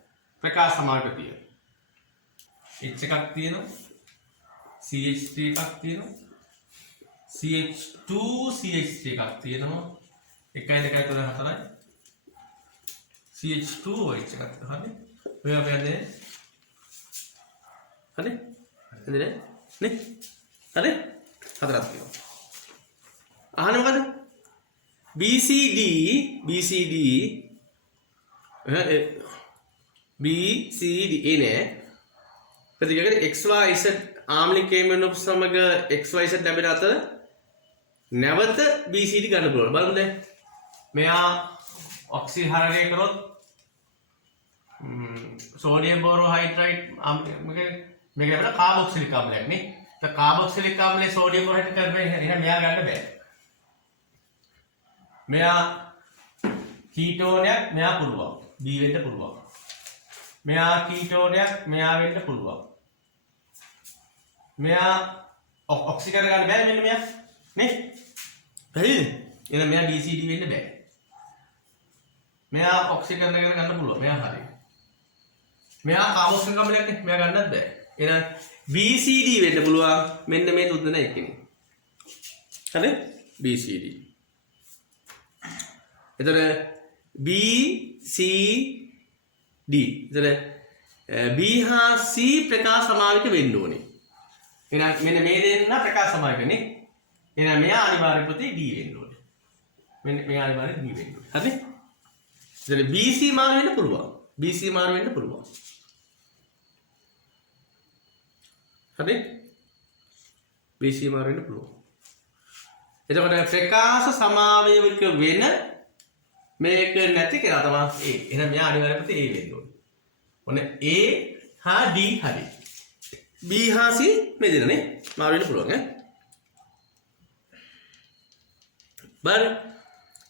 ප්‍රකාශ සමාවිතිය. H එකක් තියෙනවා. CH3 එකක් තියෙනවා. CH2 CH3 එකක් තියෙනවා. 1 2 3 4යි CH2 H එකක් හරි ඔය අපි යන්නේ හරි හරිද නේ හරි හතරක් තියෙනවා අහන්නේ මොකද BCD එනේ ප්‍රතිගත XYZ ආම්ලිකයෙන් සමග XYZ ලැබෙන අතර නැවත BCD ගන්න පුළුවන් බලමු දැන් මෙයා ඔක්සිහරණය කරොත් සෝඩියම් බෝරෝහයිඩ්‍රයිඩ් මේක අපිට කාබොක්සිලික් ආම්ලයක් නේ. ඒ කාබොක්සිලික් ආම්ලයේ සෝඩියම් බෝරෝහයිඩ්‍රයිඩ් කරන්නේ එහෙනම් මෙයා ගන්න බෑ. මෙයා කීටෝනයක් මෙයා පුළුවන්. B වෙන්න පුළුවන්. මෙයා කීටෝනයක් මෙයා වෙන්න පුළුවන්. මෙයා ඔක්සිකරණ ගන්න බෑ මෙන්න මෙයා නේ. හරිද? එහෙනම් මෙයා BCD වෙන්න බෑ. මෙයා ඔක්සිකරණය ගන්න පුළුවන්. මෙයා හරි. මෙයා කාබොක්සිලික් ආම්ලයක් නේ. මෙයා ගන්නත් බෑ. එහෙනම් BCD වෙන්න පුළුවන්. මෙන්න මේ තුන් දෙනා එක්කනේ. හරි? BCD. එතන BCD. එතන B හා C ප්‍රකාශ සමාවිත වෙන්න ඕනේ. එහෙනම් මෙන්න මේ දෙන්න ප්‍රකාශ සමාවිතනේ. එහෙනම් මෙයා අනිවාර්ය ප්‍රති D වෙන්න ඕනේ. මෙන්න මෙයා අනිවාර්ය D වෙන්න ඕනේ. හරි? එතන BC මාරු වෙන්න පුළුවන්. BC මාරු වෙන්න පුළුවන්. හරි? BC මාරු වෙන්න පුළුවන්. එතකොට ප්‍රකාශ සමාවයවික වෙන මේක නැති කෙනා තමයි A. එහෙනම් මෙයා අනිවාර්ය ප්‍රති A වෙන්න ඕනේ. ඔන්න A හා D හරි. B හා C මේ දෙනනේ මාරු වෙන්න පුළුවන් ඈ. බලන්න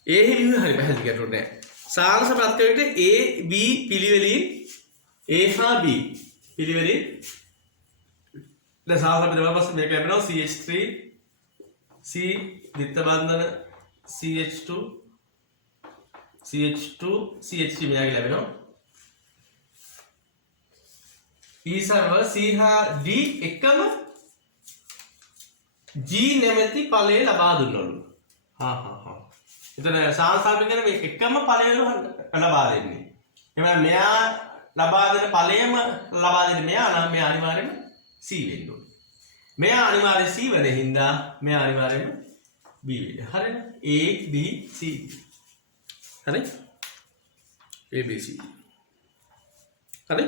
A හිමිව හරි පැහැදිලි කරන්න ඕනේ. සාංශ ප්‍රත්‍යයට A B පිළිවෙලින් A හා B පිළිවෙලින් දැන් සාංශ ප්‍රත්‍යය පස්සේ මේක ලැබෙනවා CH3 C දිත්ත බන්ධන CH2 CH3 මෙයාගේ ලැබෙනවා E සර්ව C හා D එකම G නැමැති ඵලය ලබා දුන්නලු. එතන සාංශාපිකන මේ එකම ඵලයලු ලබා දෙන්නේ. එහම මෙයා ලබා දෙන ඵලයම ලබා දෙන්නේ මෙයා නම් මෙයා අනිවාර්යයෙන්ම C වෙන්න ඕනේ. මෙයා අනිවාර්යයෙන් C වෙන හින්දා මෙයා අනිවාර්යයෙන්ම B වෙන්න. හරිද? A B C. හරි? A B C. හරි?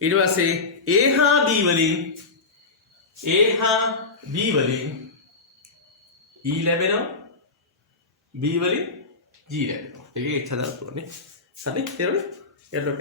ඊට පස්සේ A හා B වලින් E ලැබෙනවා B වලින් G ලැබෙනවා. ඒකේ එච්චර දාන්න ඕනේ. හරි? තේරුණා? එතකොට